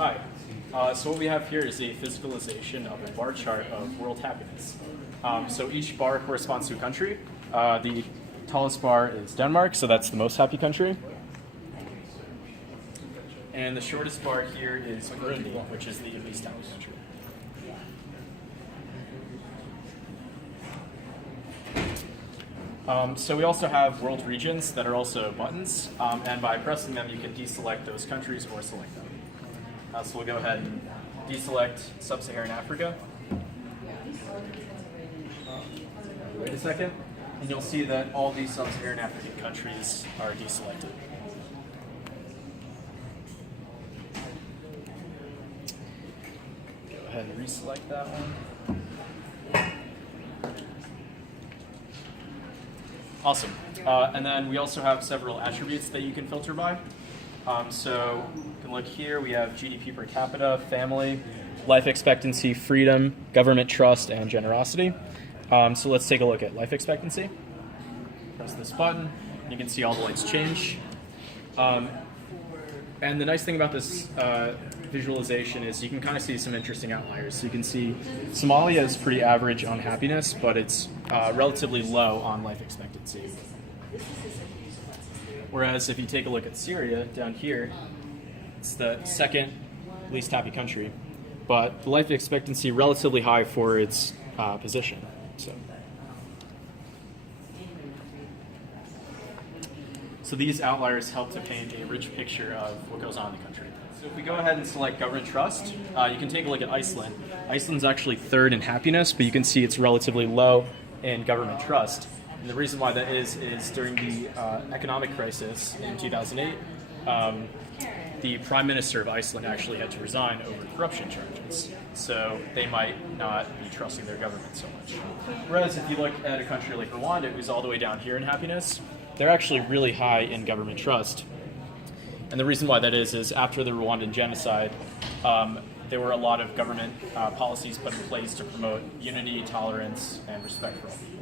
Hi. So what we have here is a physicalization of a bar chart of world happiness. So each bar corresponds to a country. The tallest bar is Denmark, so that's the most happy country. And the shortest bar here is Burundi, which is the least happy country. So we also have world regions that are also buttons, and by pressing them you can deselect those countries or select them. So we'll go ahead and deselect Sub-Saharan Africa. Wait a second, and you'll see that all these Sub-Saharan African countries are deselected. Go ahead and reselect that one. Awesome. And then we also have several attributes that you can filter by. So you can look here, we have GDP per capita, family, life expectancy, freedom, government trust, and generosity. So let's take a look at life expectancy. Press this button, you can see all the lights change. And the nice thing about this visualization is you can kind of see some interesting outliers. So you can see Somalia is pretty average on happiness, but it's relatively low on life expectancy. Whereas if you take a look at Syria down here, it's the second least happy country, but the life expectancy relatively high for its position. So these outliers help to paint a rich picture of what goes on in the country. So if we go ahead and select government trust, you can take a look at Iceland. Iceland's actually third in happiness, but you can see it's relatively low in government trust. And the reason why that is during the economic crisis in 2008, the Prime Minister of Iceland actually had to resign over corruption charges. So they might not be trusting their government so much. Whereas if you look at a country like Rwanda, who's all the way down here in happiness, they're actually really high in government trust. And the reason why that is after the Rwandan genocide, there were a lot of government policies put in place to promote unity, tolerance, and respect for all people.